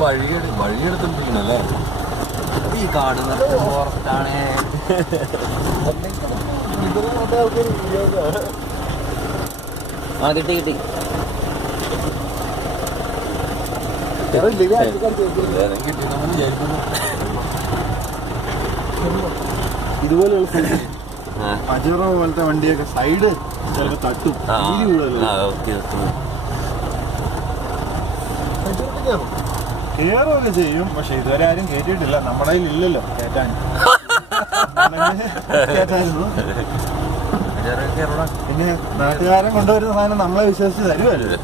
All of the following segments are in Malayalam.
വഴിയെടുത്തിട്ടുണ്ടല്ലേ ഈ കാണുന്നത് പുറത്താണ്. ആ കിട്ടി കിട്ടി. ഇതുപോലെയുള്ള പജറോ പോലത്തെ വണ്ടിയൊക്കെ സൈഡ് ചിലപ്പോൾ തട്ടും. കയറുകയൊക്കെ ചെയ്യും. പക്ഷെ ഇതുവരെ ആരും കയറ്റിയിട്ടില്ല. നമ്മുടെ കയ്യിൽ ഇല്ലല്ലോ കയറ്റാൻ. കേട്ടായിരുന്നു. പിന്നെ നാട്ടുകാരൻ കൊണ്ടുവരുന്ന സാധനം നമ്മളെ വിശ്വസിച്ച് തരുമല്ലോ.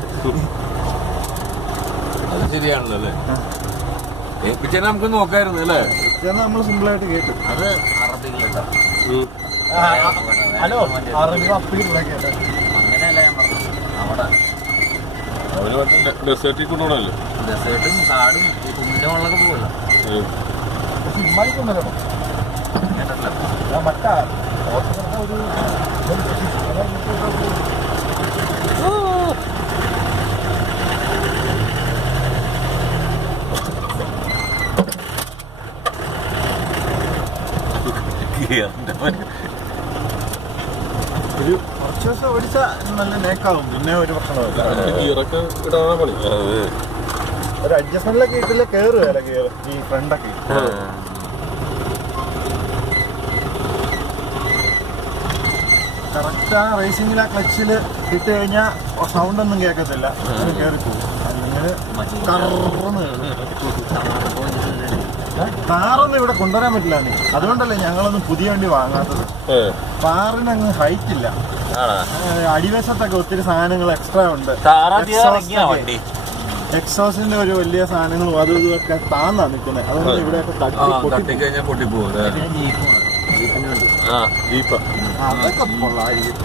അത് ശരിയാണല്ലോ അല്ലേ. നമുക്ക് നോക്കായിരുന്നു അല്ലേ. നമ്മൾ സിമ്പിളായിട്ട് കേട്ടു. അത് അറബികളുണ്ടോ? ഹലോ അങ്ങനെയല്ല ഞാൻ പറഞ്ഞത്. അവിടെ ഡെസേർട്ടിൽ കൊണ്ടുപോകണല്ലോ. ഡെസേർട്ടും കാടും കുന്നിന്റെ വെള്ളമൊക്കെ പോകല്ലോ. ഒരു കുറച്ച് ദിവസം ഓടിച്ചാൽ നല്ല നേക്കാവും. പിന്നെ ഒരു പ്രശ്നമില്ല. ഒരു അഡ്ജസ്റ്റ്മെന്റിലൊക്കെ ഇട്ടില്ല കയറുകയല്ല ഈ ഫ്രണ്ടൊക്കെ. കറക്റ്റ് ആ റേസിംഗിൽ ആ ക്ലച്ചിൽ ഇട്ട് കഴിഞ്ഞാൽ സൗണ്ട് ഒന്നും കേൾക്കത്തില്ല. അങ്ങനെ കയറി പോകും. അല്ലെങ്കിൽ കറന്ന് കാറൊന്നും ഇവിടെ കൊണ്ടുവരാൻ പറ്റില്ല. അതുകൊണ്ടല്ലേ ഞങ്ങളൊന്നും പുതിയ വണ്ടി വാങ്ങാത്തത്. കാറിനങ്ങ് ഹൈറ്റ് ഇല്ല. അടിവശത്തൊക്കെ ഒത്തിരി സാധനങ്ങൾ എക്സ്ട്രാ ഉണ്ട്. എക്സോസിന്റെ ഒരു വലിയ സാധനങ്ങളും അതും ഇതൊക്കെ താന്നാ നിൽക്കുന്നത്. അതുകൊണ്ട് ഇവിടെയൊക്കെ അതൊക്കെ കൊള്ളായിരിക്കും.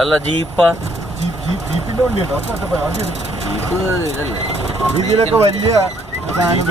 അല്ല ജീപ്പാ. ജീപ്പിന്റെ വണ്ടിയുണ്ടോ? ജീപ്പ് ഇതല്ലേ ഇതിലൊക്കെ വലിയ സാധനം